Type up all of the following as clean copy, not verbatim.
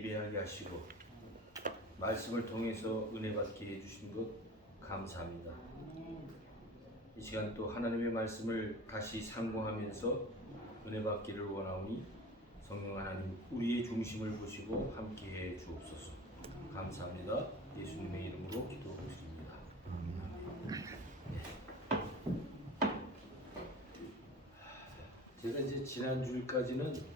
예배하게 하시고 말씀을 통해서 은혜 받게 해주신 것 감사합니다. 이 시간 또 하나님의 말씀을 다시 상고하면서 은혜 받기를 원하오니 성령 하나님 우리의 중심을 보시고 함께해 주옵소서. 감사합니다. 예수님의 이름으로 기도드립니다. 제가 이제 지난 주일까지는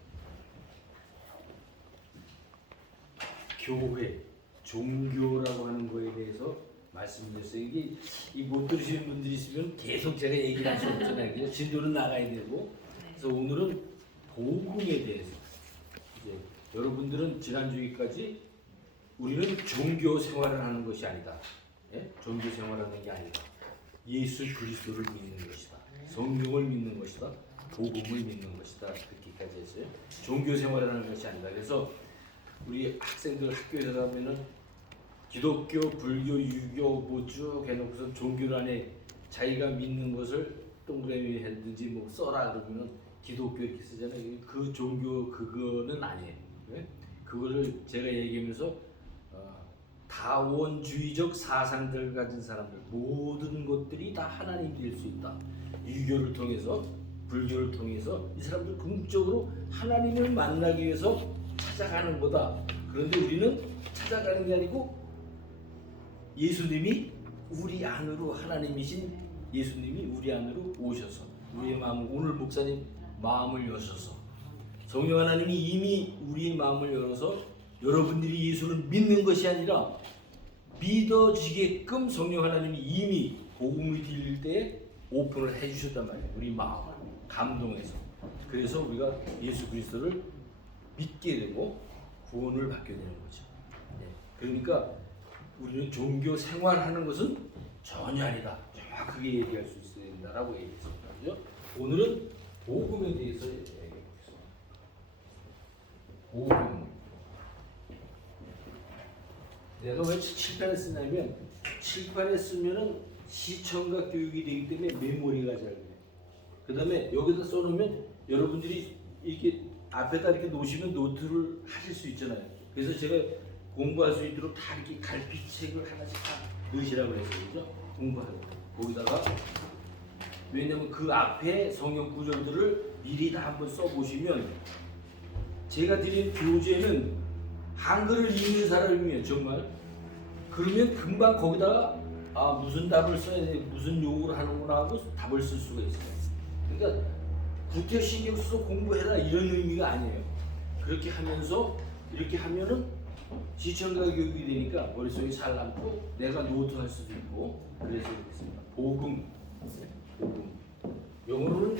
교회, 종교라고 하는 거에 대해서 말씀드렸어요. 이게 못 들으시는 분들이 있으면 계속 제가 얘기를 할 수 없잖아요. 그냥 진도는 나가야 되고. 그래서 오늘은 복음에 대해서 이제 여러분들은 지난주까지 우리는 종교 생활을 하는 것이 아니다. 예? 종교 생활하는 게 아니다. 예수 그리스도를 믿는 것이다. 성경을 믿는 것이다. 복음을 믿는 것이다. 그렇게까지 했어요. 종교 생활을 하는 것이 아니다. 그래서 우리 학생들 학교에 가면은 기독교, 불교, 유교 뭐 쭉 해놓고서 종교 안에 자기가 믿는 것을 동그라미 했든지 뭐 써라 그러면은 기독교 이렇게 쓰잖아요. 그 종교 그거는 아니에요. 네? 그거를 제가 얘기하면서 다원주의적 사상들 가진 사람들 모든 것들이 다 하나님일 수 있다. 유교를 통해서 불교를 통해서 이 사람들 궁극적으로 하나님을 만나기 위해서 찾아가는 거다. 그런데 우리는 찾아가는 게 아니고 예수님이 우리 안으로 하나님이신 예수님이 우리 안으로 오셔서 우리의 마음 오늘 목사님 마음을 여셔서 성령 하나님이 이미 우리의 마음을 열어서 여러분들이 예수를 믿는 것이 아니라 믿어지게끔 성령 하나님이 이미 복음이 들릴 때 오픈을 해주셨단 말이에요. 우리 마음을 감동해서 그래서 우리가 예수 그리스도를 믿게 되고 구원을 받게 되는 거죠. 네. 그러니까 우리는 종교 생활하는 것은 전혀 아니다. 정확하게 얘기할 수 있어야 된다라고 얘기했습니다. 그죠? 오늘은 복음에 대해서 얘기해 보겠습니다. 복음. 내가 왜 칠판에 쓰냐면 칠판에 쓰면은 시청각 교육이 되기 때문에 메모리가 잘 돼요. 그 다음에 여기다 써놓으면 여러분들이 이렇게 앞에다 이렇게 놓으시면 노트를 하실 수 있잖아요. 그래서 제가 공부할 수 있도록 다 이렇게 갈피책을 하나씩 다 넣으시라고 그랬어요. 그죠? 공부하고 거기다가 왜냐면 그 앞에 성경 구절들을 미리 다 한번 써보시면 제가 드린 교재는 한글을 읽는 사람이면 정말 그러면 금방 거기다가 무슨 답을 써야 돼 무슨 요구를 하는구나 하고 답을 쓸 수가 있어요. 그러니까 구태 신경 써서 공부해라 이런 의미가 아니에요. 그렇게 하면서 이렇게 하면은 시청각 교육이 되니까 머릿속에 잘 남고 내가 노트 할 수도 있고 그래서 그렇습니다. 복음. 영어로는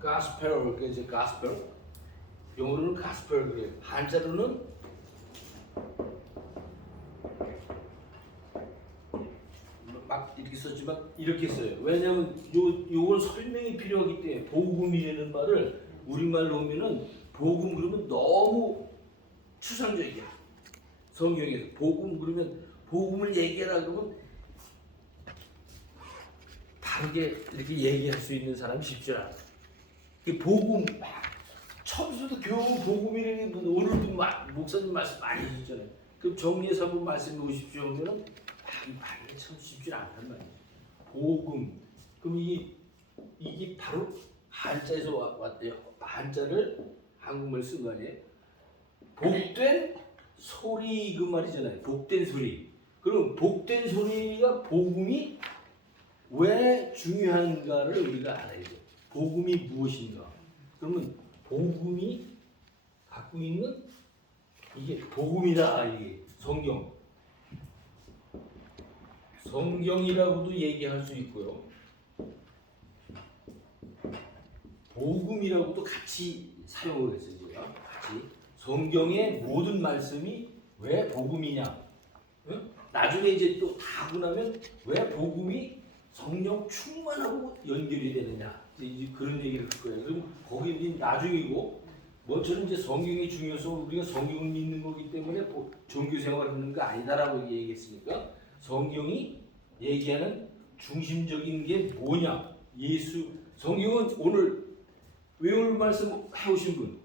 gospel 그러니까 이제 gospel. 영어로는 gospel 그래요. 한자로는 막 이렇게 썼지만 이렇게 써요. 왜냐하면 요걸 설명이 필요하기 때문에 복음이라는 말을 우리말로 하면은 복음 그러면 너무 추상적이야. 성경에서 복음 그러면 복음을 얘기하라 그러면 다르게 이렇게 얘기할 수 있는 사람이 쉽지 않아. 이 복음 막 처음부터 겨우 복음이라는 게 오늘도 막 목사님 말씀 많이 해주잖아요. 그럼 정리해서 한번 말씀해 오십시오 하면은 말이 참 쉽지 않단 말이에요. 복음. 그럼 이게 바로 한자에서 왔대요. 한자를 한국말 쓴 거 아니에요? 복된 소리 그 말이잖아요. 복된 소리. 그럼 복된 소리가 복음이 왜 중요한가를 우리가 알아야죠. 복음이 무엇인가? 그러면 복음이 갖고 있는 이게 복음이다. 이게 성경. 성경이라고도 얘기할 수 있고요. 복음이라고도 같이 사용을 했어요. 제가 같이 성경의 모든 말씀이 왜 복음이냐? 응? 나중에 이제 또 다 하고 나면 왜 복음이 성령 충만하고 연결이 되느냐? 이제 그런 얘기를 할 거예요. 그럼 거기 이제 나중이고 뭐처럼 이제 성경이 중요해서 우리가 성경을 믿는 거기 때문에 종교 생활하는 거 아니다라고 얘기했으니까. 성경이 얘기하는 중심적인 게 뭐냐? 성경은 오늘 외울 말씀 해오신 분?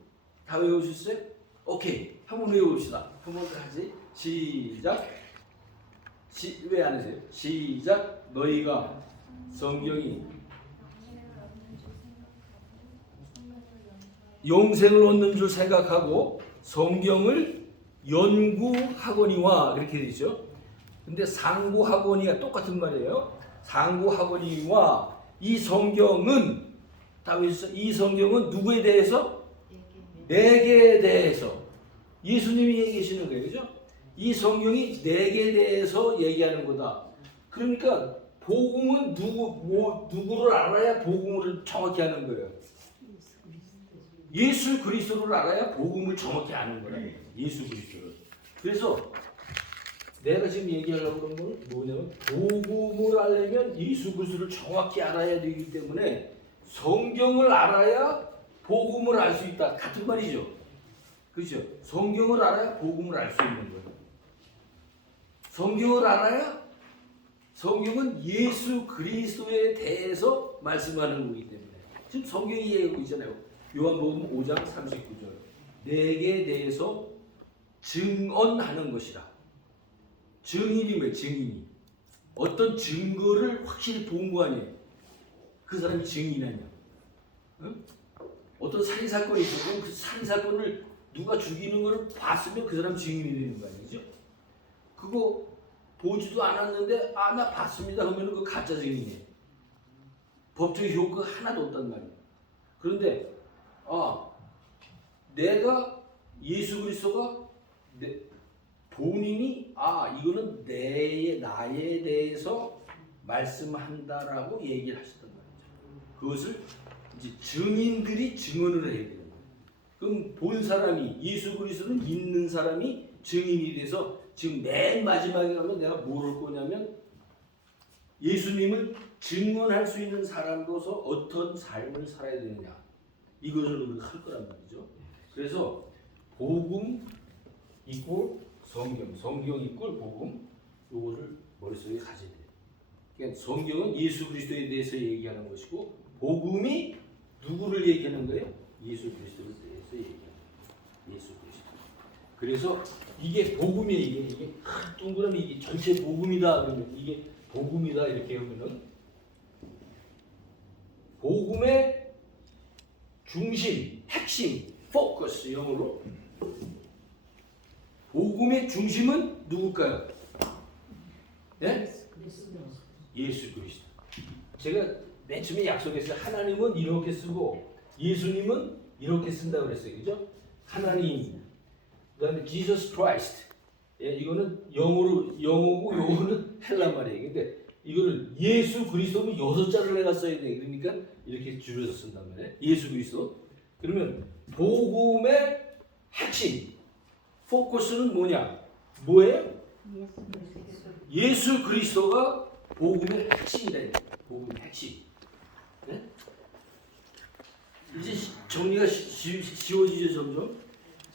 다 외우셨어요? 오케이. 한번 외워봅시다. 한번 하지. 시작. 왜 안 하세요? 시작. 너희가 성경이 영생을 얻는 줄 생각하고 성경을 연구하거니와 그렇게 되죠. 근데 상고하거니가 똑같은 말이에요. 상고하거니와 이 성경은 다 외우셨어요? 이 성경은 누구에 대해서? 내게 대해서. 예수님이 얘기하시는 거예요. 그죠? 이 성경이 내게 대해서 얘기하는 거다. 그러니까 복음은 누구를 알아야 복음을 정확히 하는 거예요. 예수 그리스도를 알아야 복음을 정확히 아는 거예요. 예수 그리스도를. 그래서 내가 지금 얘기하려고 그런 건 뭐냐면 복음을 알려면 예수 그리스도를 정확히 알아야 되기 때문에 성경을 알아야 복음을 알 수 있다. 같은 말이죠. 그렇죠? 성경을 알아야 복음을 알 수 있는 거예요. 성경을 알아야 성경은 예수 그리스도에 대해서 말씀하는 거기 때문에 지금 성경이 얘기하고 있잖아요. 요한복음 5장 39절 내게 대해서 증언하는 것이라. 증인이 왜 증인이? 어떤 증거를 확실히 본 거 아니에요. 그 사람이 증인 아니야. 응? 어떤 살인사건이 있었고 그 살인사건을 누가 죽이는 거를 봤으면 그 사람 증인이 되는 거 아니죠? 그거 보지도 않았는데 나 봤습니다 하면 그 가짜 증인이에요. 법적 효과가 하나도 없단 말이에요. 그런데 내가 예수 그리스도가 본인이 이거는 나에 대해서 말씀한다라고 얘기를 하셨단 말이죠. 그것을 이제 증인들이 증언을 해야 되는 거예요. 그럼 본 사람이 예수 그리스도를 믿는 사람이 증인이 돼서 지금 맨 마지막에 가면 내가 뭘 할 거냐면 예수님을 증언할 수 있는 사람으로서 어떤 삶을 살아야 되느냐 이것을 우리가 할 거란 말이죠. 그래서 복음 이꼴 성경, 성경 이꼴 복음 요거를 머릿속에 가져야 돼요. 그러니까 성경은 예수 그리스도에 대해서 얘기하는 것이고 복음이 누구를 얘기하는 거예요? 예수 그리스도에 대해서 얘기하는 거예요. 예수 그리스도. 그래서 이게 복음이에요. 이게 동그라미 이게 전체 복음이다 그러면 이게 복음이다 이렇게 하면은 복음의 중심, 핵심, 포커스 영어로 복음의 중심은 누굴까요? 네? 예수 그리스도. 제가 맨 처음에 약속했어요. 하나님은 이렇게 쓰고 예수님은 이렇게 쓴다고 그랬어요. 그죠? 하나님, 그다음에 Jesus Christ. 이거는 영어고 요거는 헬라 말이에요. 근데 이거를 예수 그리스도는 6자를 내가 써야 돼. 그러니까 이렇게 줄여서 쓴단 말이에요. 예수 그리스도. 그러면 복음의 핵심, 포커스는 뭐냐? 뭐예요? 예수 그리스도가 복음의 핵심이다. 복음의 핵심. 네? 이제 정리가 쉬워지죠 점점.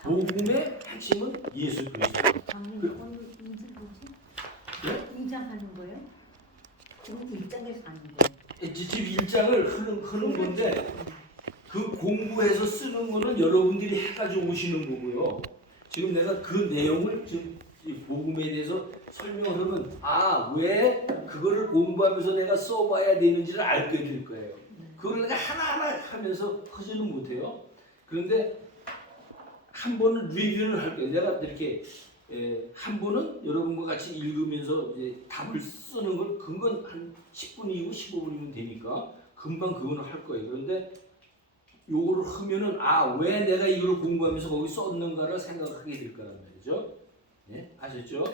복음의 핵심은 예수 그리스도. 일장하는 거예요? 지금 일장에서 하는 거예요? 지금 일장을 흐는 건데 그 공부해서 쓰는 거는 여러분들이 해가지고 오시는 거고요. 지금 내가 그 내용을 지금 복음에 대해서 설명하면 왜 그거를 공부하면서 내가 써봐야 되는지를 알게 될 거예요. 그걸 내가 하나하나 하면서 하지는 못해요. 그런데 한 번은 리뷰를 할 거예요. 내가 이렇게 한 번은 여러분과 같이 읽으면서 이제 답을 쓰는 건 그건 한 10분이고 15분이면 되니까 금방 그거는 할 거예요. 그런데 요거를 하면은 왜 내가 이걸 공부하면서 거기 썼는가를 생각하게 될 거란 말이죠. 네, 아셨죠?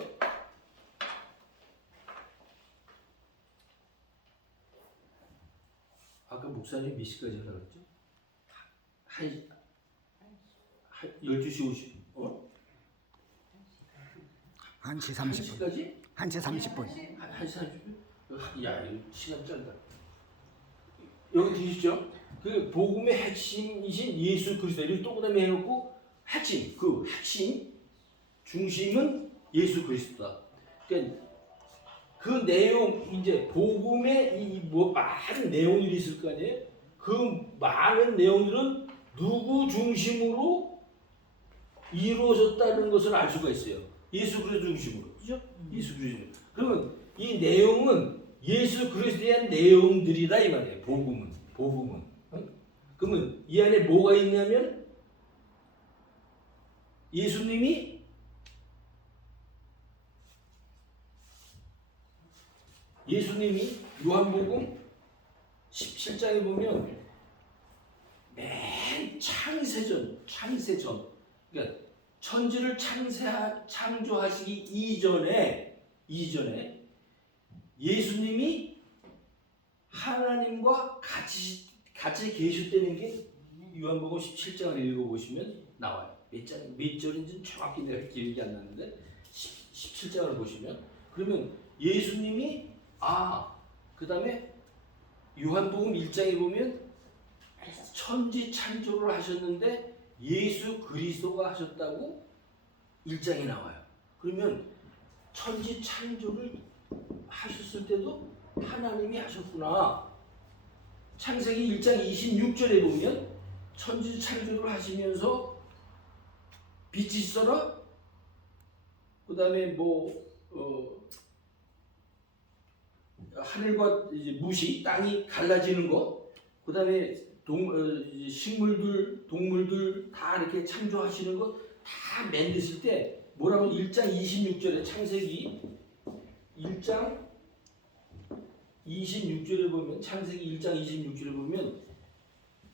아까 목사님 몇 시까지 하라고 했죠? 12시 50. 1시 30분. 1시까지? 1시 30분. 1시 30분? 야, 이거 시간 짧다. 여기 계시죠? 그 복음의 핵심이신 예수 그리스도를 동그라미 해놓고 핵심, 그 핵심 중심은 예수 그리스도다. 그러니까 그 내용 이제 복음의 많은 내용들이 있을 거 아니에요? 그 많은 내용들은 누구 중심으로 이루어졌다는 것을 알 수가 있어요. 예수 그리스도 중심으로. 그죠? 예수 그리스도. 그러면 이 내용은 예수 그리스도에 대한 내용들이다 이 말이에요. 복음은. 어? 그러면 이 안에 뭐가 있냐면 예수님이 요한복음 17장에 보면 맨 창세전 그러니까 천지를 창조하시기 이전에 예수님이 하나님과 같이 계셨다는 게 요한복음 17장을 읽어보시면 나와요. 몇 절인지는 정확히 내가 기억이 안 나는데 17장을 보시면 그러면 예수님이 그 다음에 요한복음 1장에 보면 천지 창조를 하셨는데 예수 그리스도가 하셨다고 1장에 나와요. 그러면 천지 창조를 하셨을 때도 하나님이 하셨구나. 창세기 1장 26절에 보면 천지 창조를 하시면서 빛이 있어라. 그 다음에 하늘과 이제 무시 땅이 갈라지는 것, 그 다음에 식물들, 동물들 다 이렇게 창조하시는 것 다 만드실 때 뭐라고 1장 26절에 창세기 1장 26절에 보면 창세기 1장 26절에 보면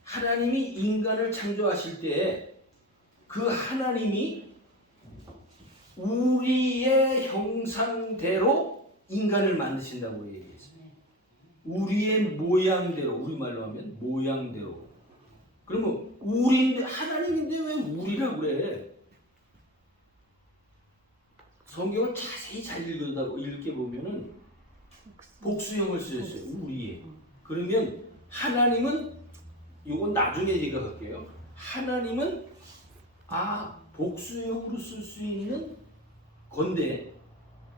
하나님이 인간을 창조하실 때 그 하나님이 우리의 형상대로 인간을 만드신다고 얘기했어요. 우리의 모양대로, 우리말로 하면 모양대로. 그러면 하나님인데 왜 우리라고 그래? 성경을 자세히 잘 읽게 보면은 복수형을 쓰셨어요. 우리의. 그러면 하나님은 이건 나중에 제가 갈게요. 하나님은 복수형으로 쓸 수 있는 건데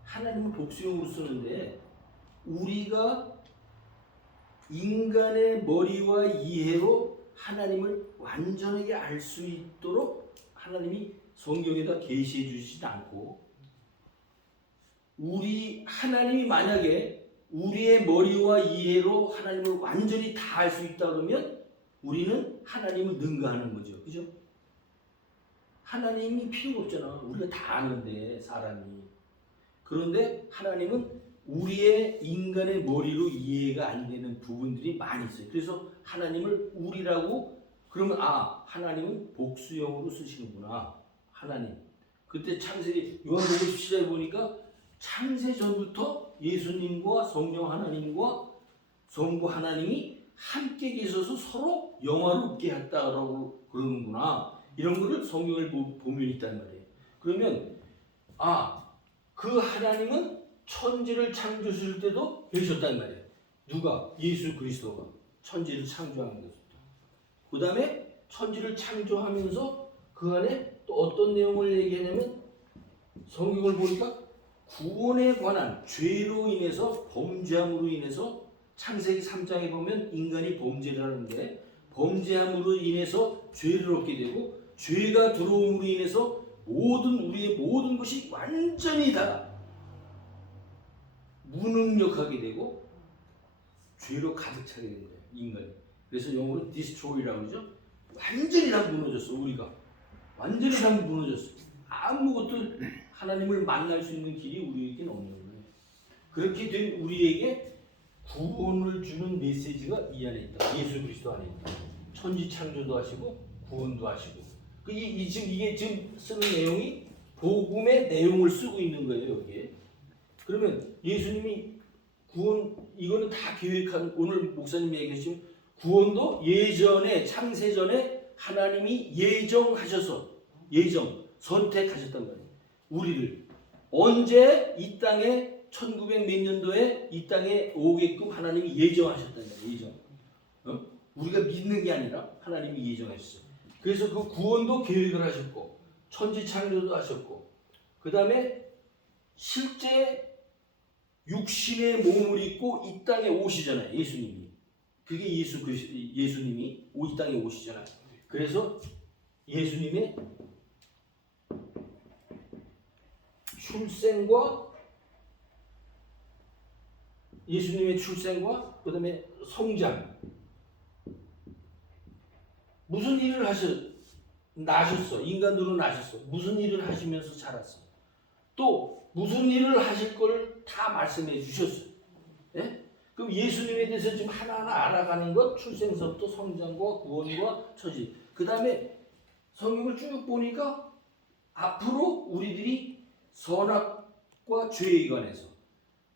하나님은 복수형으로 쓰는데 우리가 인간의 머리와 이해로 하나님을 완전하게 알 수 있도록 하나님이 성경에다 계시해 주시지 않고 하나님이 만약에 우리의 머리와 이해로 하나님을 완전히 다 알 수 있다 그러면 우리는 하나님을 능가하는 거죠. 그죠? 하나님이 필요가 없잖아. 우리가 다 아는데 사람이. 그런데 하나님은 우리의 인간의 머리로 이해가 안 되는 부분들이 많이 있어요. 그래서 하나님을 우리라고 그러면 하나님은 복수형으로 쓰시는구나. 하나님. 그때 창세기 요한복음 17장에 보니까 창세 전부터 예수님과 성령 하나님과 성부 하나님이 함께 계셔서 서로 영화롭게 했다라고 그러는구나. 이런 거를 성경을 보면 있단 말이에요. 그러면 그 하나님은 천지를 창조하실 때도 계셨단 말이에요. 누가? 예수 그리스도가 천지를 창조하는 것입니다. 그 다음에 천지를 창조하면서 그 안에 또 어떤 내용을 얘기하냐면 성경을 보니까 구원에 관한 죄로 인해서 범죄함으로 인해서 창세기 3장에 보면 인간이 범죄를 하는데 범죄함으로 인해서 죄를 얻게 되고 죄가 들어옴으로 인해서 우리의 모든 것이 완전히 다 무능력하게 되고 죄로 가득 차게 된 거예요. 인간이. 그래서 영어로 destroy라고 그러죠. 완전히 다 무너졌어. 우리가. 완전히 다 무너졌어. 아무것도 하나님을 만날 수 있는 길이 우리에게는 없는 거예요. 그렇게 된 우리에게 구원을 주는 메시지가 이 안에 있다. 예수 그리스도 안에 있다. 천지 창조도 하시고 구원도 하시고. 이게 지금 쓰는 내용이 복음의 내용을 쓰고 있는 거예요. 여기에. 그러면 예수님이 이거는 다 계획한, 오늘 목사님이 얘기하신 구원도 예전에 창세전에 하나님이 선택하셨단 말이에요. 우리를 언제 이 땅에 1900 몇 년도에 이 땅에 오게끔 하나님이 예정하셨단 말이에요. 우리가 믿는 게 아니라 하나님이 예정하셨어요. 그래서 그 구원도 계획을 하셨고 천지 창조도 하셨고 그 다음에 실제 육신의 몸을 입고 이 땅에 오시잖아요. 예수님이. 그게 예수님이 이 땅에 오시잖아요. 그래서 예수님의 출생과 그다음에 성장, 무슨 일을 나셨어. 인간으로 나셨어. 무슨 일을 하시면서 자랐어. 또 무슨 일을 하실 걸 다 말씀해 주셨어요. 예? 그럼 예수님에 대해서 지금 하나하나 알아가는 것, 출생서부터 성장과 구원과 처지. 그 다음에 성경을 쭉 보니까 앞으로 우리들이 선악과 죄에 관해서,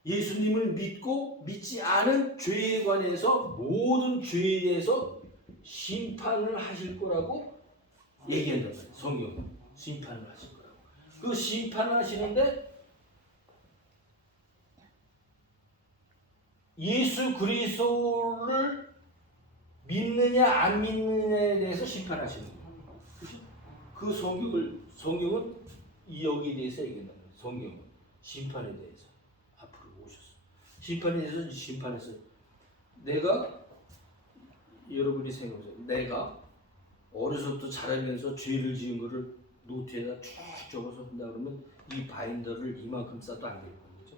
예수님을 믿고 믿지 않은 죄에 관해서 모든 죄에 대해서 심판을 하실 거라고 얘기한단 말이에요. 성경은 심판을 하실 거라고. 그 심판을 하시는데 예수 그리스도를 믿느냐 안 믿느냐에 대해서 심판하시는 거예요. 그렇죠? 그 성경은 여기에 대해서 얘기한단 말이에요. 성경은 심판에 대해서 앞으로 오셨어. 심판에 대해서 심판했어요. 여러분이 생각해보세요. 내가 어려서부터 자라면서 죄를 지은 거를 노트에다 쭉 적어서 한다 그러면 이 바인더를 이만큼 싸도 안 되거든요. 그렇죠?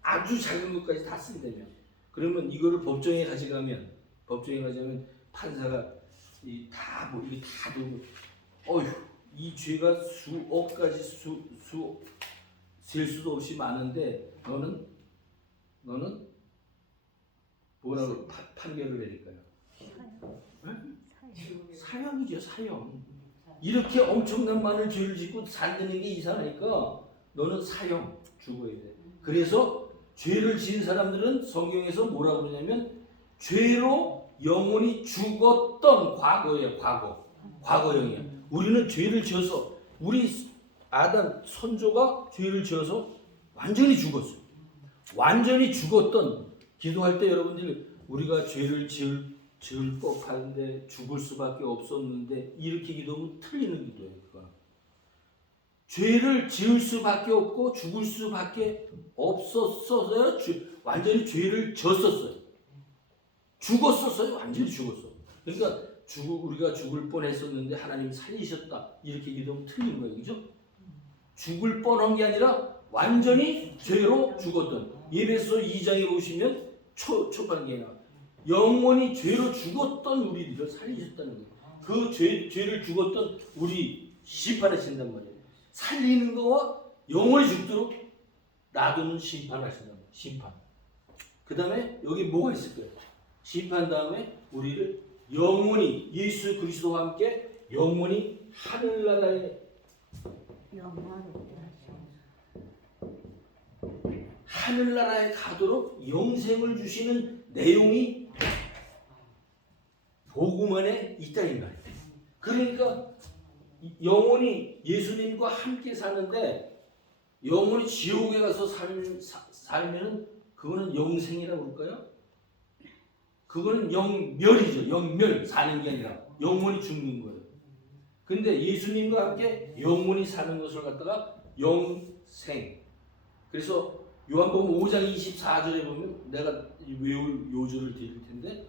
아주 작은 것까지 다 쓰게 되면, 그러면 이거를 법정에 가져가면 판사가 이게 다 두고, 어휴, 이 죄가 수억 가지 셀 수도 없이 많은데 너는 뭐라고 판결을 내릴까요? 사형이죠, 사형. 이렇게 엄청난 많은 죄를 짓고 살는 게 이상하니까 너는 사형 죽어야 돼. 그래서 죄를 지은 사람들은 성경에서 뭐라고 그러냐면 죄로 영원히 죽었던 과거예요. 과거형이야. 우리는 죄를 지어서, 우리 아담 선조가 죄를 지어서 완전히 죽었어. 완전히 죽었던, 기도할 때 여러분들 우리가 죄를 지을 법한데 죽을 수밖에 없었는데 이렇게 기도하면 틀리는 기도예요. 그거는 죄를 지을 수밖에 없고 죽을 수밖에 없었어요. 완전히 죄를 졌었어요. 죽었었어요. 완전히 죽었어. 그러니까 우리가 죽을 뻔했었는데 하나님이 살리셨다, 이렇게 기도하면 틀린 거예요. 그죠? 죽을 뻔한 게 아니라 완전히 죄로 죽었던, 예배서 2장에 보시면 초반기에 나와요. 영원히 죄로 죽었던 우리들을 살리셨다는 거예요. 그 죄를 죽었던 우리 심판하신단 말이에요. 살리는 거와 영원히 죽도록 놔두는 심판하신단 말이에요. 심판. 그 다음에 여기 뭐가 있을 거예요? 심판 다음에 우리를 영원히 예수 그리스도와 함께 영원히 하늘나라에 가도록 영생을 주시는 내용이 복음 안에 있다는 말이에요. 그러니까 영원히 예수님과 함께 사는데, 영원히 지옥에 가서 살면은 그거는 영생이라고 그럴까요? 그거는 영멸이죠. 영멸, 사는 게 아니라 영원히 죽는 거예요. 근데 예수님과 함께 영원히 사는 것을 갖다가 영생. 그래서 요한복음 5장 24절에 보면 내가 외울 요절을 드릴 텐데,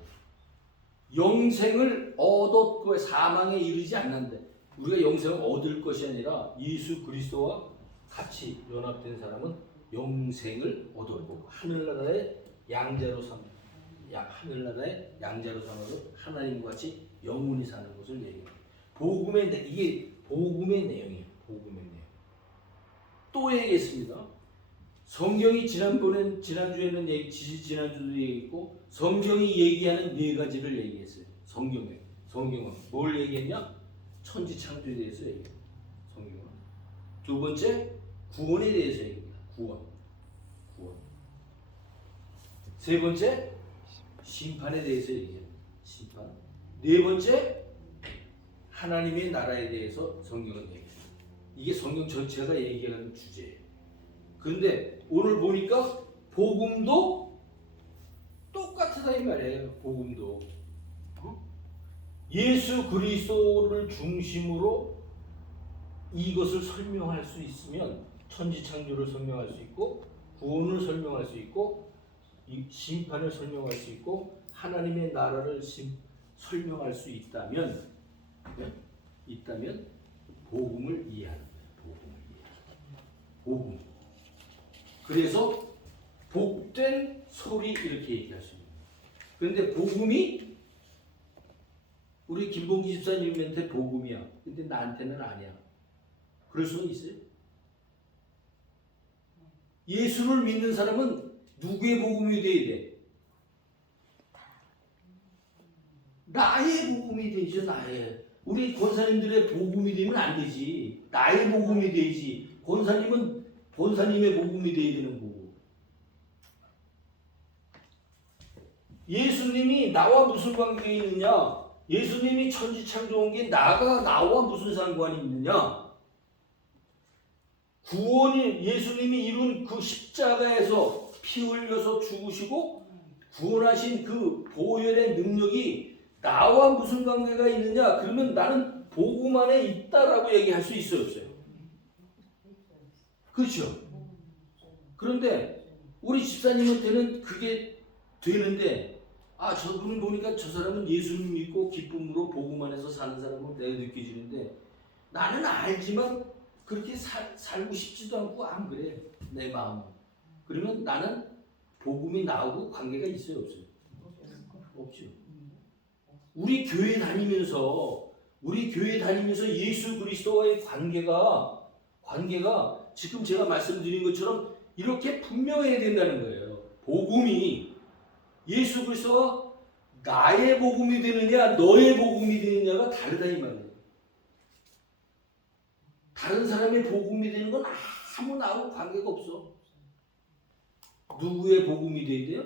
영생을 얻었고 사망에 이르지 않는데, 우리가 영생을 얻을 것이 아니라 예수 그리스도와 같이 연합된 사람은 영생을 얻었고 하늘나라의 양자로 삼아서 하나님과 같이 영원히 사는 것을 얘기합니다. 이게 복음의 내용이에요. 복음의 내용. 또 얘기했습니다. 성경이 지난주에도 얘기했고, 성경이 얘기하는 네 가지를 얘기했어요. 성경은 뭘 얘기했냐? 천지창조에 대해서 얘기해요. 성경은. 두 번째, 구원에 대해서 얘기합니다. 구원. 세 번째, 심판에 대해서 얘기해요. 심판. 네 번째, 하나님의 나라에 대해서 성경은 얘기해요. 이게 성경 전체가 얘기하는 주제예요. 그런데 오늘 보니까 복음도 똑같다 이 말이에요. 복음도 예수 그리스도를 중심으로 이것을 설명할 수 있으면 천지창조를 설명할 수 있고, 구원을 설명할 수 있고, 심판을 설명할 수 있고, 하나님의 나라를 설명할 수 있다면 복음을 이해하는 거예요. 복음을 이해하는 복음. 그래서 복된 소리 이렇게 얘기할 수 있는 거예요. 그런데 복음이 우리 김봉기 집사님한테 복음이야. 근데 나한테는 아니야. 그럴 수가 있어요? 예수를 믿는 사람은 누구의 복음이 돼야 돼? 나의 복음이 되죠. 나의. 우리 권사님들의 복음이 되면 안 되지. 나의 복음이 되지. 권사님은 권사님의 복음이 돼야 되는 거고. 예수님이 나와 무슨 관계가 있느냐? 예수님이 천지창조한 게 나와 무슨 상관이 있느냐? 구원이 예수님이 이룬 그 십자가에서 피 흘려서 죽으시고 구원하신 그 보혈의 능력이 나와 무슨 관계가 있느냐? 그러면 나는 복음 안에 있다라고 얘기할 수 있어요, 없어요? 그렇죠? 그런데 우리 집사님한테는 그게 되는데 저분을 보니까 저 사람은 예수님 믿고 기쁨으로 복음 안에서 사는 사람으로 내가 느껴지는데 나는 알지만 그렇게 살고 싶지도 않고 안 그래, 내 마음은. 그러면 나는 복음이 나오고 관계가 있어요, 없어요? 없죠. 우리 교회 다니면서 예수 그리스도와의 관계가 지금 제가 말씀드린 것처럼 이렇게 분명해야 된다는 거예요. 복음이 예수 그리스도가 나의 복음이 되느냐 너의 복음이 되느냐가 다르다 이 말이에요. 다른 사람의 복음이 되는 건 아무 나하고 관계가 없어. 누구의 복음이 돼야 돼요?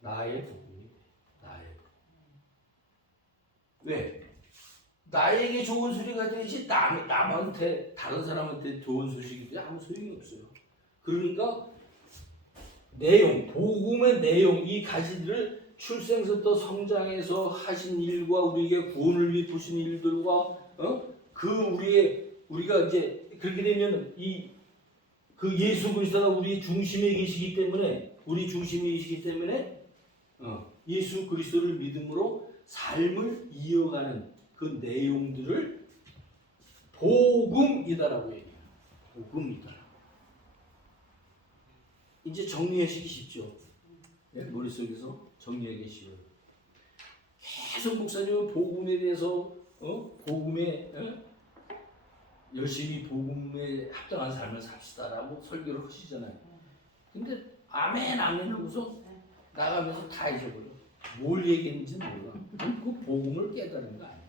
나의 복음이 돼. 나의 복음. 왜? 나에게 좋은 소리가 되지 남한테 다른 사람한테 좋은 소식이 돼 아무 소용이 없어요. 그러니까 복음의 내용 이 가지들을 출생부터 성장해서 하신 일과 우리에게 구원을 위해 부신 일들과 우리가 이제 그렇게 되면 그 예수 그리스도가 우리 중심에 계시기 때문에 예수 그리스도를 믿음으로 삶을 이어가는 그 내용들을 복음이다라고 얘기해요. 복음이다. 이제 정리하시기 쉽죠. 머릿속에서 정리하기 쉬워요. 계속 목사님은 복음에 대해서 열심히 복음에 합당한 삶을 삽시다라고 설교를 하시잖아요. 근데 아멘 하고서 나가면서 다 잊어버려. 뭘 얘기했는지 몰라. 그 복음을 깨달은 거 아니에요.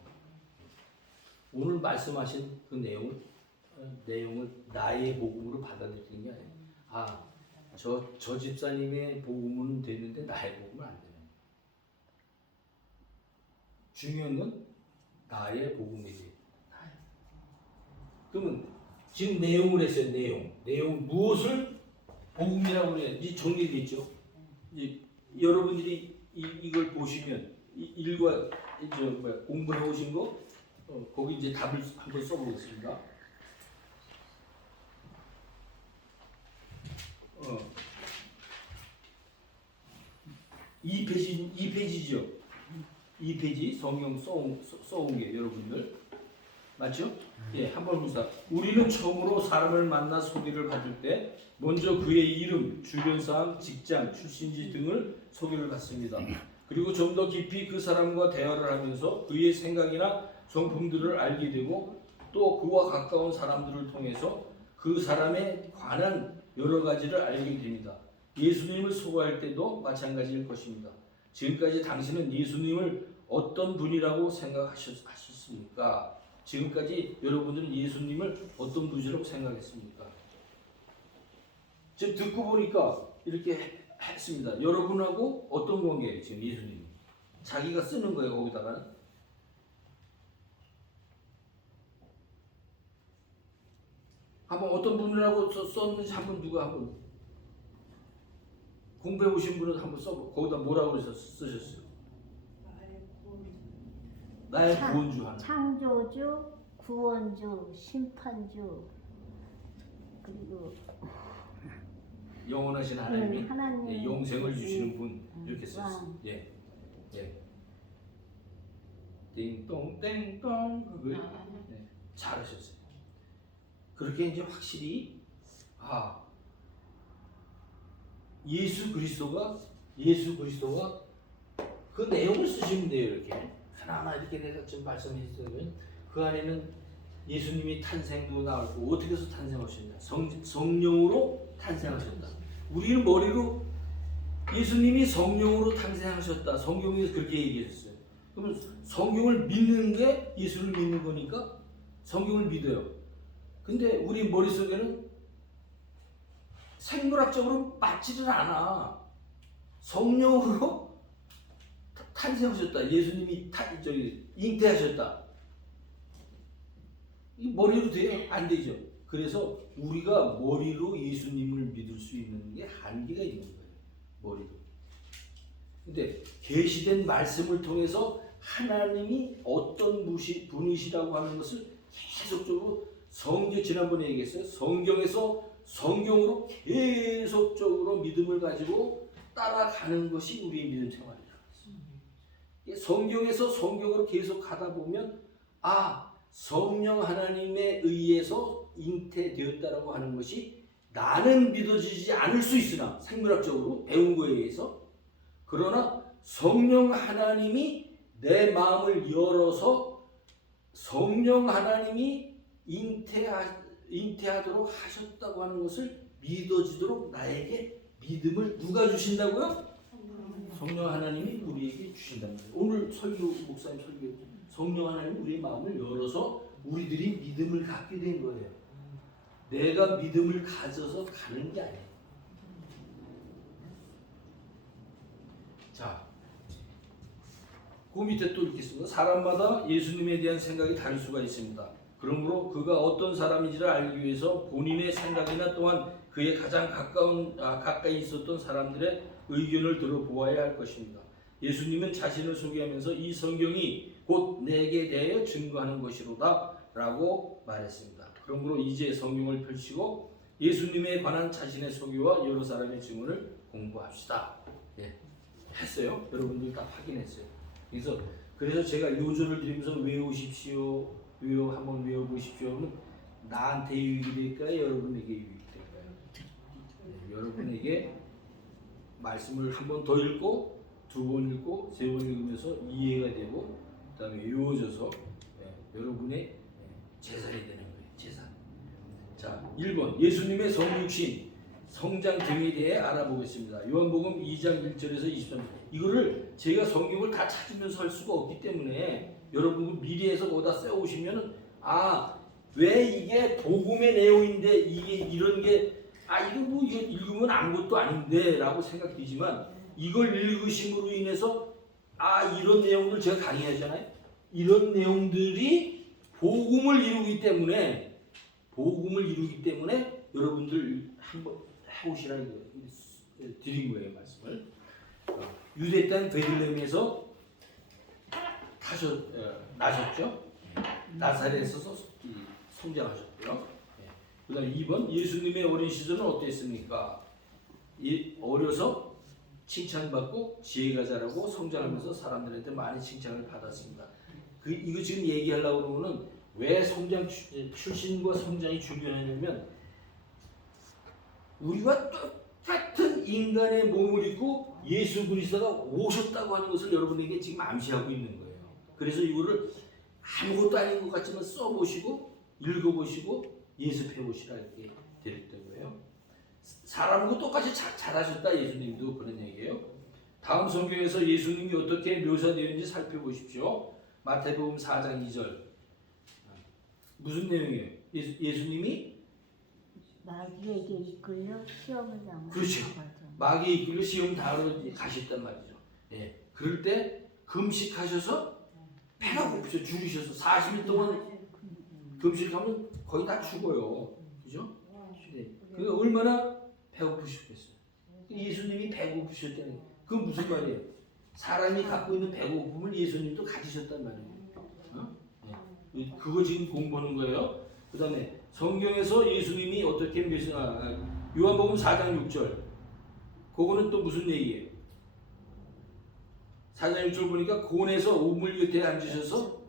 오늘 말씀하신 그 내용을 나의 복음으로 받아들이는 게 아니에요. 저 집사님의 복음은 되는데 나의 복음은 안 되는 거예요. 중요한 건 나의 복음이 돼요. 그러면 지금 내용을 했어요. 내용 무엇을 복음이라고 그래요? 이제 정리되겠죠. 여러분들이 이걸 보시면 공부해 오신 거 거기 이제 답을 한번 써보겠습니다. 2페이지죠. 2페이지 성경 써온 게 여러분들 맞죠? 예, 한번 봅시다. 우리는 처음으로 사람을 만나 소개를 받을 때 먼저 그의 이름, 주변사항, 직장, 출신지 등을 소개를 받습니다. 그리고 좀 더 깊이 그 사람과 대화를 하면서 그의 생각이나 성품들을 알게 되고 또 그와 가까운 사람들을 통해서 그 사람에 관한 여러 가지를 알게 됩니다. 예수님을 소개할 때도 마찬가지일 것입니다. 지금까지 당신은 예수님을 어떤 분이라고 생각하셨습니까? 지금까지 여러분들은 예수님을 어떤 분이라고 생각했습니까? 지금 듣고 보니까 이렇게 했습니다. 여러분하고 어떤 관계예요? 지금 예수님 자기가 쓰는 거예요. 거기다가는 한번 어떤 분이라고 썼는지 한번 누가 한번 공부해 보신 분은 한번 써보. 거기다 뭐라고 해서 쓰셨어요? 나의 구원주 하나. 창조주, 구원주, 심판주 그리고 영원하신 하나님이 하나님 예, 영생을 주시는 분 이렇게 썼어요. 예, 예. 띵동 땡동 그걸 네, 잘하셨어요. 그렇게 이제 확실히 예수 그리스도가 그 내용을 쓰시면 돼요. 이렇게 하나하나 이렇게 내가 좀 말씀해 주시면 그 안에는 예수님이 탄생도 나오고 어떻게 해서 탄생하셨냐? 성령으로 탄생하셨다. 우리는 머리로 예수님이 성령으로 탄생하셨다. 성경에서 그렇게 얘기했어요. 그러면 성경을 믿는 게 예수를 믿는 거니까 성경을 믿어요. 근데 우리 머릿속에는 생물학적으로 맞지를 않아. 성령으로 탄생하셨다. 예수님이 잉태하셨다. 이 머리로 돼요? 안 되죠. 그래서 우리가 머리로 예수님을 믿을 수 있는 게 한계가 있는 거예요. 머리로. 근데 계시된 말씀을 통해서 하나님이 어떤 분이시라고 하는 것을 계속적으로 지난번에 얘기했어요. 성경에서 성경으로 계속적으로 믿음을 가지고 따라가는 것이 우리의 믿음 생활이라고 했어요. 성경에서 성경으로 계속 가다 보면 성령 하나님에 의해서 잉태되었다라고 하는 것이 나는 믿어지지 않을 수 있으나 생물학적으로 배운 거에 의해서 그러나 성령 하나님이 내 마음을 열어서 성령 하나님이 잉태하도록 하셨다고 하는 것을 믿어지도록 나에게 믿음을 누가 주신다고요? 성령 하나님이 우리에게 주신다는 거예요. 오늘 목사님 설교 성령 하나님 우리의 마음을 열어서 우리들이 믿음을 갖게 된 거예요. 내가 믿음을 가져서 가는 게 아니에요. 자, 그 밑에 또 이렇게 씁니다. 사람마다 예수님에 대한 생각이 다를 수가 있습니다. 그러므로 그가 어떤 사람인지를 알기 위해서 본인의 생각이나 또한 그에 가장 가까이 있었던 사람들의 의견을 들어보아야 할 것입니다. 예수님은 자신을 소개하면서 이 성경이 곧 내게 대하여 증거하는 것이로다 라고 말했습니다. 그러므로 이제 성경을 펼치고 예수님에 관한 자신의 소개와 여러 사람의 증언을 공부합시다. 예, 했어요. 여러분들 다 확인했어요. 그래서 제가 요절을 드리면서 외우십시오. 한번 외워보십시오는 나한테 유익이 될까요? 여러분에게 유익이 될까요? 네, 여러분에게 말씀을 한 번 더 읽고 두 번 읽고 세 번 읽으면서 이해가 되고 그 다음에 외워져서 여러분의 재산이 되는 거예요. 재산. 자, 1번 예수님의 성육신 성장 등에 대해 알아보겠습니다. 요한복음 2장 1절에서 23절. 이거를 제가 성경을 다 찾으면서 할 수가 없기 때문에 여러분 미리에서 거기다 써오시면은 왜 이게 복음의 내용인데 이게 이런 게 이거 읽으면 아무것도 아닌데라고 생각되지만 이걸 읽으심으로 인해서 이런 내용들 제가 강의하잖아요. 이런 내용들이 복음을 이루기 때문에 여러분들 한번 해보시라고 드린 거예요. 말씀을. 유대 땅 베들레헴에서 나셨죠. 나사렛에서 성장하셨고요. 그 다음에 2번 예수님의 어린 시절은 어땠습니까? 어려서 칭찬받고 지혜가 자라고 성장하면서 사람들한테 많이 칭찬을 받았습니다. 이거 지금 얘기하려고 그러면은 왜 출신과 성장이 중요하냐면 우리와 똑같은 인간의 몸을 입고 예수 그리스도가 오셨다고 하는 것을 여러분에게 지금 암시하고 있는 거예요. 그래서 이거를 아무것도 아닌 것 같지만 써보시고 읽어보시고 예습해보시라 이렇게 드렸던 거예요. 사람하고 똑같이 잘하셨다 예수님도 그런 얘기예요. 다음 성경에서 예수님이 어떻게 묘사되었는지 살펴보십시오. 마태복음 4장 2절. 무슨 내용이에요? 예수님이 마귀에게 이끌려 시험을 당하셨다. 그렇죠. 마귀에 이끌려 시험 당하러 가셨단 말이죠. 예. 그럴 때 금식하셔서 배가 고프셔 죽으셔서 40일 동안 금식하면 거의 다 죽어요. 그죠? 네. 그 얼마나 배고프셨겠어요. 예수님이 배고프셨다는 그 무슨 말이에요? 사람이 갖고 있는 배고픔을 예수님도 가지셨단 말이에요. 그거 지금 공부하는 거예요. 그 다음에 성경에서 예수님이 어떻게 요한복음 4장 6절. 그거는 또 무슨 얘기예요? 4장 6절 보니까 곤에서 우물 곁에 앉으셔서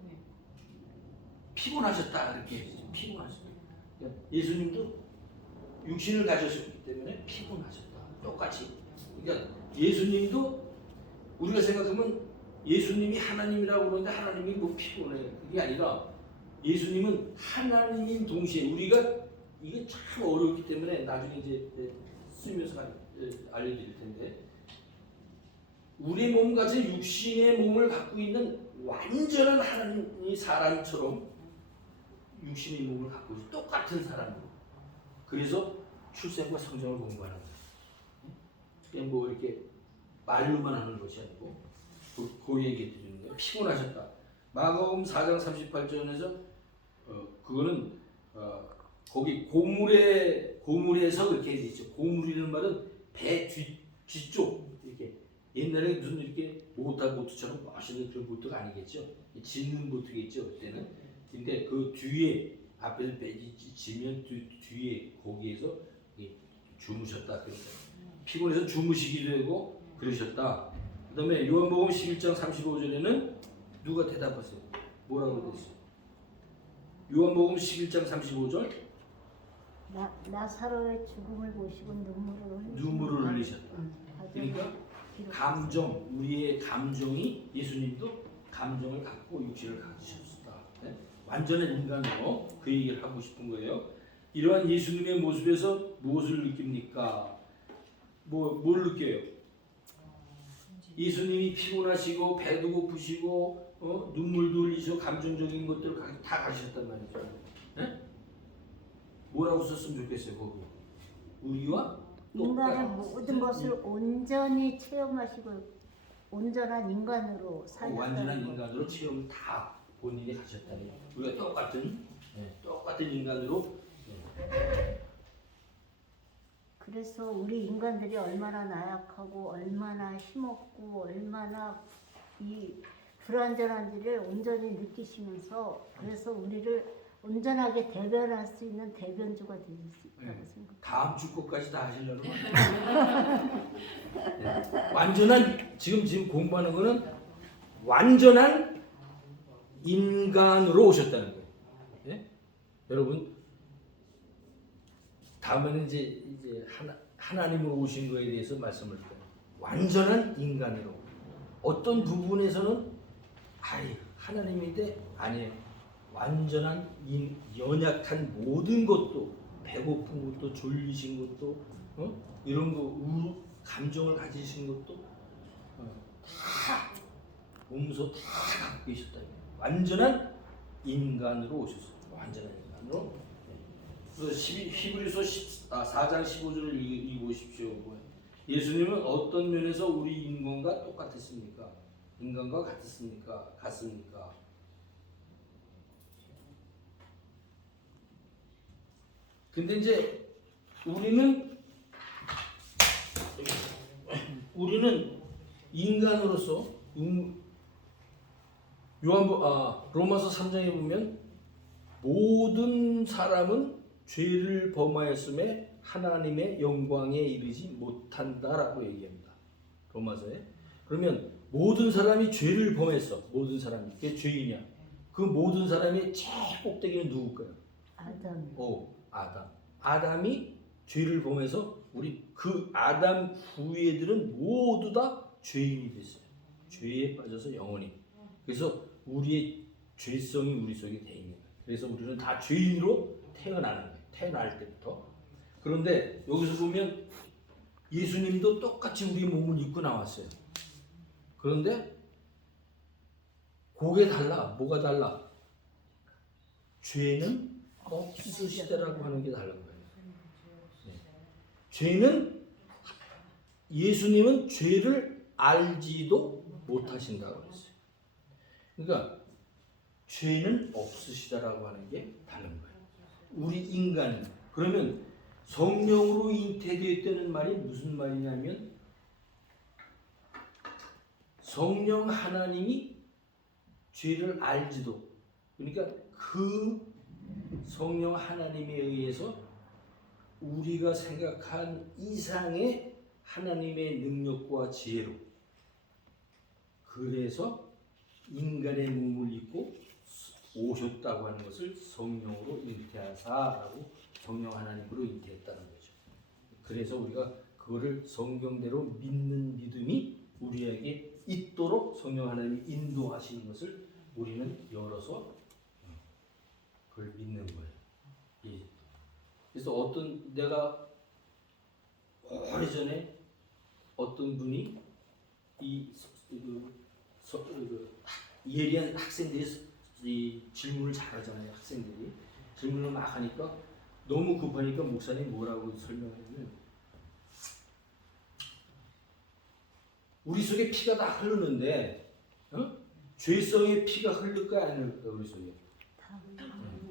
피곤하셨다 이렇게 피곤하셨다. 그러니까 예수님도 육신을 가졌기 때문에 피곤하셨다. 똑같이. 그러니까 예수님도 우리가 생각하면 예수님이 하나님이라고 그러는데 하나님이 뭐 피곤해. 그게 아니라 예수님은 하나님인 동시에 우리가 이게 참 어렵기 때문에 나중에 이제 쓰면서 알려드릴 텐데 우리 몸같이 육신의 몸을 갖고 있는 완전한 하나님이 사람처럼 육신의 몸을 갖고 있는 똑같은 사람으로 그래서 출생과 성장을 공부하는 거예요. 그냥 뭐 이렇게 말로만 하는 것이 아니고 그 얘기 드리는 거예요. 피곤하셨다. 마가복음 4장 38절에서 그거는 거기 고물에서 그렇게 돼 있죠. 고물이라는 말은 배 뒤쪽 이렇게 옛날에 무슨 이렇게 보트처럼 멋있는 그런 보트가 아니겠죠. 짓는 보트겠죠 그때는. 근데 그 뒤에 앞에서 배지 지면 뒤에 거기에서 주무셨다. 그러니까 피곤해서 주무시기도 하고 그러셨다. 그다음에 요한복음 11장 35절에는 누가 대답하세요? 뭐라고 됐어요? 요한복음 11장 35절 나사로의 죽음을 보시고 눈물을 흘리셨다. 그러니까 감정, 우리의 감정이 예수님도 감정을 갖고 육신을 가지셨다. 네? 완전한 인간으로 그 얘기를 하고 싶은 거예요. 이러한 예수님의 모습에서 무엇을 느낍니까? 뭘 느껴요? 예수님이 피곤하시고 배도 고프시고 눈물도 흘리시고 감정적인 것들을 다 가지셨단 말이죠. 네? 뭐라고 썼으면 좋겠어요 거기? 우리와 인간의 모든 것을 온전히 체험하시고 온전한 인간으로 살았다는 완전한 것. 인간으로 체험을 다 본인이 가셨다니. 우리가 똑같은 인간으로. 그래서 우리 인간들이 얼마나 나약하고 얼마나 힘없고 얼마나 이 불완전한지를 온전히 느끼시면서 그래서 우리를 온전하게 대변할 수 있는 대변주가 되실 수 있다고 생각합니다. 다음 주 것까지 다 하시려고. 완전한 지금 공부하는 거는 완전한 인간으로 오셨다는 거예요. 예? 여러분 다음에는 이제 하나님으로 오신 거에 대해서 말씀을 드려요. 완전한 인간으로 어떤 부분에서는 하나님인데 아니에요. 완전한 연약한 모든 것도 배고픈 것도 졸리신 것도 이런 거 감정을 가지신 것도 다 몸소 다 갖고 계셨다. 완전한 인간으로 오셨어요. 완전한 인간으로. 그래서 히브리서 4장 15절을 읽어보십시오. 예수님은 어떤 면에서 우리 인간과 똑같았습니까? 인간과 같습니까? 근데 이제 우리는 인간으로서 로마서 3장에 보면 모든 사람은 죄를 범하였음에 하나님의 영광에 이르지 못한다라고 얘기합니다. 로마서에. 그러면 모든 사람이 죄를 범했어. 모든 사람이. 그게 죄이냐? 그 모든 사람의 제일 꼭대기는 누굴까요? 아담. 아담이 죄를 범해서 우리 그 아담 후예들은 모두 다 죄인이 됐어요. 죄에 빠져서 영원히. 그래서 우리의 죄성이 우리 속에 돼 있는 거예요. 그래서 우리는 다 죄인으로 태어나는 거예요. 태어날 때부터. 그런데 여기서 보면 예수님도 똑같이 우리 몸을 입고 나왔어요. 그런데 그게 달라. 뭐가 달라? 죄는 없으시다라고 하는 게 다른 거예요. 죄는 예수님은 죄를 알지도 못하신다고 했어요. 그러니까 죄는 없으시다라고 하는 게 다른 거예요. 우리 인간. 그러면 성령으로 잉태되었다는 말이 무슨 말이냐면 성령 하나님이 죄를 알지도 그러니까 그 성령 하나님에 의해서 우리가 생각한 이상의 하나님의 능력과 지혜로 그래서 인간의 몸을 입고 오셨다고 하는 것을 성령으로 잉태하사라고 성령 하나님으로 잉태했다는 거죠. 그래서 우리가 그거를 성경대로 믿는 믿음이 우리에게 있도록 성령 하나님이 인도하시는 것을 우리는 열어서 그걸 믿는 거예요. 그래서 어떤 내가 오래전에 어떤 분이 예리한 학생들이 이 질문을 잘하잖아요. 학생들이 질문을 막 하니까 너무 급하니까 목사님 뭐라고 설명하냐면 우리 속에 피가 다 흐르는데 죄성의 피가 흐를까 안 흐를까 우리 속에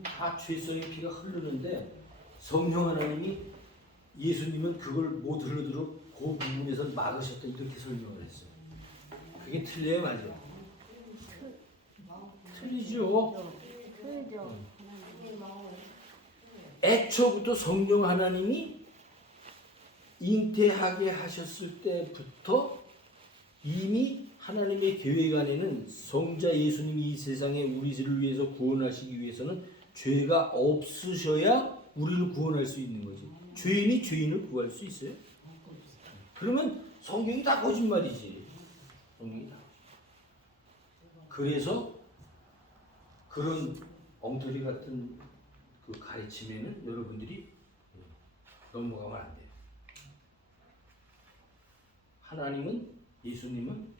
다 죄성의 피가 흐르는데 성령 하나님이 예수님은 그걸 못 흐르도록 그 부분에서 막으셨다 이렇게 설명을 했어요. 그게 틀려요, 맞아요? 틀리죠. 틀리죠. 애초부터 성령 하나님이 잉태하게 하셨을 때부터 이미 하나님의 계획 안에는 성자 예수님이 이 세상에 우리를 위해서 구원하시기 위해서는 죄가 없으셔야 우리를 구원할 수 있는 거지. 죄인이 죄인을 구할 수 있어요? 그러면 성경이 다 거짓말이지. 성경이 다. 그래서 그런 엉터리 같은 그 가르침에는 여러분들이 넘어가면 안 돼요. 하나님은 예수님은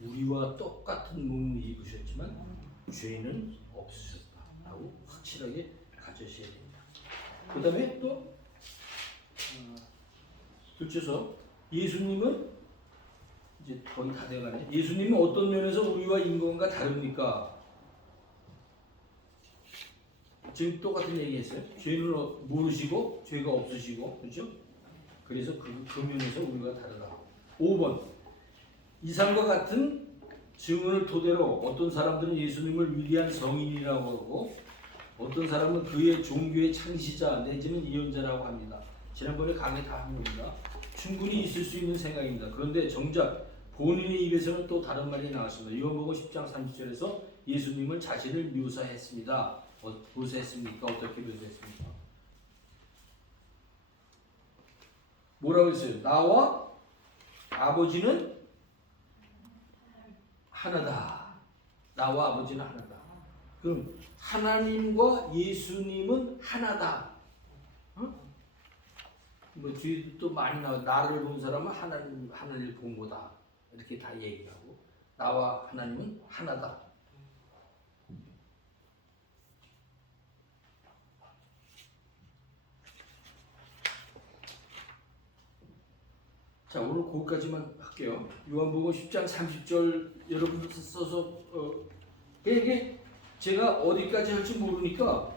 우리와 똑같은 몸을 입으셨지만 죄는 없으셨다라고 확실하게 가져셔야 됩니다. 그 다음에 또 둘째서 예수님은 이제 거의 다 돼가네. 예수님은 어떤 면에서 우리와 인간과 다릅니까? 지금 똑같은 얘기했어요. 죄를 모르시고 죄가 없으시고 그렇죠? 그래서 그 면에서 우리가 다르다. 5번 이상과 같은 증언을 토대로 어떤 사람들은 예수님을 위대한 성인이라고 하고 어떤 사람은 그의 종교의 창시자 내지는 예언자라고 합니다. 지난번에 강의 다 한 겁니다. 충분히 있을 수 있는 생각입니다. 그런데 정작 본인의 입에서는 또 다른 말이 나왔습니다. 요한복음 10장 30절에서 예수님은 자신을 묘사했습니다. 묘사했습니까? 어떻게 묘사했습니까? 뭐라고 했어요? 나와 아버지는 하나다. 나와 아버지는 하나다. 그럼 하나님과 예수님은 하나다. 뭐 뒤에 또 많이 나와. 나를 본 사람은 하나님을 본 거다. 이렇게 다 얘기하고 나와 하나님은 하나다. 자, 오늘 거기까지만 할게요. 요한복음 10장 30절 여러분들 써서 이게 제가 어디까지 할지 모르니까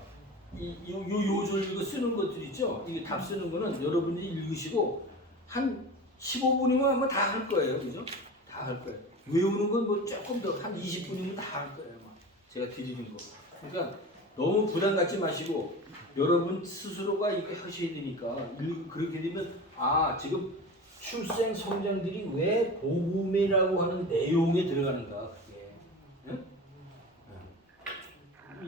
요절 이거 쓰는 것들 있죠. 이게 답 쓰는 거는 여러분이 읽으시고 한 15분이면 아마 다 할 거예요, 그죠? 다 할 거예요. 외우는 건 뭐 조금 더 한 20분이면 다 할 거예요, 아마. 제가 드리는 거. 그러니까 너무 부담 갖지 마시고 여러분 스스로가 이렇게 하셔야 되니까 그렇게 되면 지금 출생 성장들이 왜 복음이라고 하는 내용에 들어가는가 그게. 응?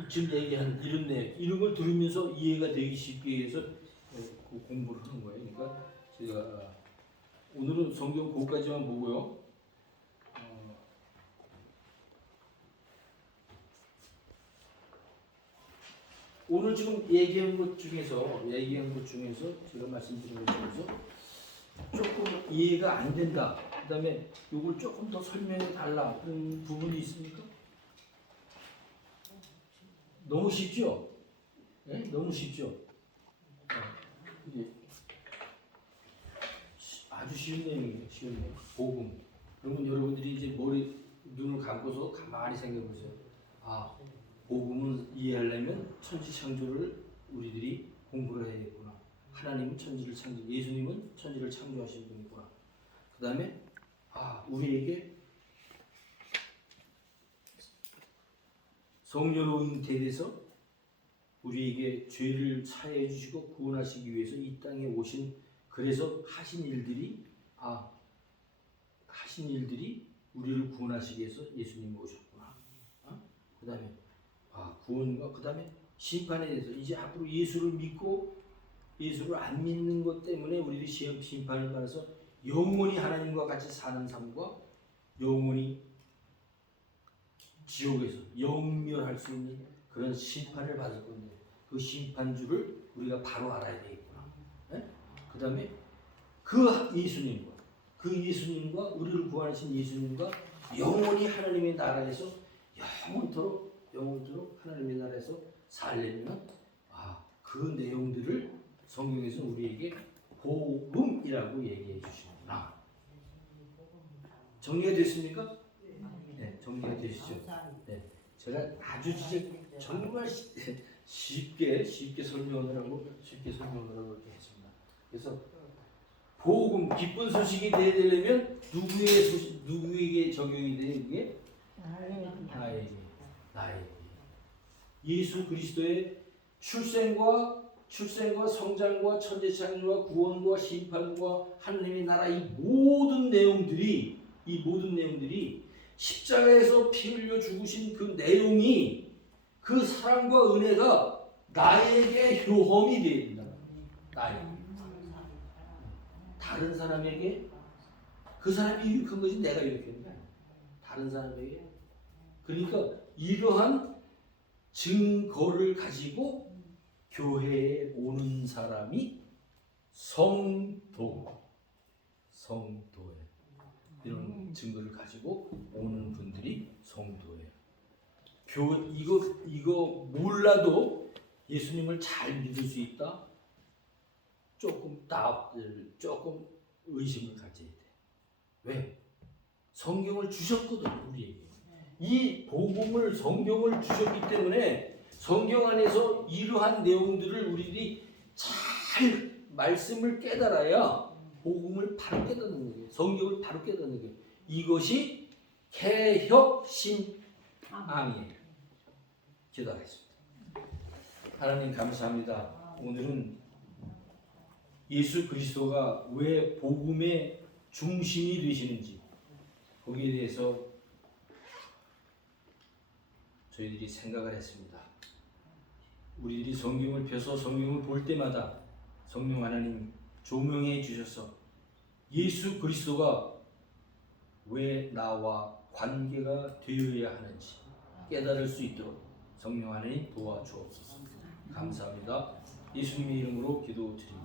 지금 얘기한 이런 내용 이런 걸 들으면서 이해가 되기 쉽게 해서 공부를 하는 거예요. 그러니까 제가 오늘은 성경 그까지만 보고요. 오늘 지금 얘기한 것 중에서 제가 말씀드린 것 중에서 조금 이해가 안 된다. 그다음에 이걸 조금 더 설명해 달라 그런 부분이 있습니까? 너무 쉽죠? 네? 너무 쉽죠? 이게 아주 쉬운 내용이에요. 쉬운 내용. 복음. 그러면 여러분들이 이제 눈을 감고서 가만히 생각해 보세요. 복음을 이해하려면 천지창조를 우리들이 공부를 해야겠구나. 하나님은 천지를 예수님은 천지를 창조하신 분이구나. 그 다음에 우리에게 성령으로 잉태돼서 우리에게 죄를 사해 주시고 구원하시기 위해서 이 땅에 오신, 그래서 하신 일들이 우리를 구원하시기 위해서 예수님이 오셨구나. 그다음에 구원과 그다음에 심판에 대해서 이제 앞으로 예수를 믿고 예수를 안 믿는 것 때문에 우리들이 심판을 받아서 영원히 하나님과 같이 사는 삶과 영원히 지옥에서 영멸할 수 있는 그런 심판을 받을 건데, 그 심판주를 우리가 바로 알아야 되겠구나. 그 다음에 그 예수님과 우리를 구하신 예수님과 영원히 하나님의 나라에서 영원토록 하나님의 나라에서 살려면 그 내용들을 성경에서 우리에게 복음이라고 얘기해 주시는구나. 정리가 됐습니까? 네, 정리가 되시죠? 네, 제가 아주 진짜 정말 쉽게 설명을 하고 이렇게 했습니다. 그래서 복음, 기쁜 소식이 되려면 누구에게 적용이 돼요? 이게 나에게. 예수 그리스도의 출생과 성장과 천지창조와 구원과 심판과 하나님의 나라, 이 모든 내용들이 십자가에서 피 흘려 죽으신 그 내용이, 그 사랑과 은혜가 나에게 효험이 되어야 된다. 나에게. 다른 사람에게, 그 사람이 유익한 것이 내가 유익한 게 아니야. 다른 사람에게. 그러니까 이러한 증거를 가지고 교회에 오는 사람이 성도예요. 이런 증거를 가지고 오는 분들이 성도예요. 이거 몰라도 예수님을 잘 믿을 수 있다? 조금 의심을 가져야 돼. 왜? 성경을 주셨거든, 우리에게. 이 복음을, 성경을 주셨기 때문에 성경 안에서 이러한 내용들을 우리들이 잘 말씀을 깨달아야 복음을 바로 깨닫는 거예요. 성경을 바로 깨닫는 거예요. 이것이 개혁신앙이에요. 기도하겠습니다. 하나님 감사합니다. 오늘은 예수 그리스도가 왜 복음의 중심이 되시는지, 거기에 대해서 저희들이 생각을 했습니다. 우리들이 성경을 펴서 성경을 볼 때마다 성령 하나님 조명해 주셔서 예수 그리스도가 왜 나와 관계가 되어야 하는지 깨달을 수 있도록 성령 하나님 도와주옵소서. 감사합니다. 예수님의 이름으로 기도드립니다.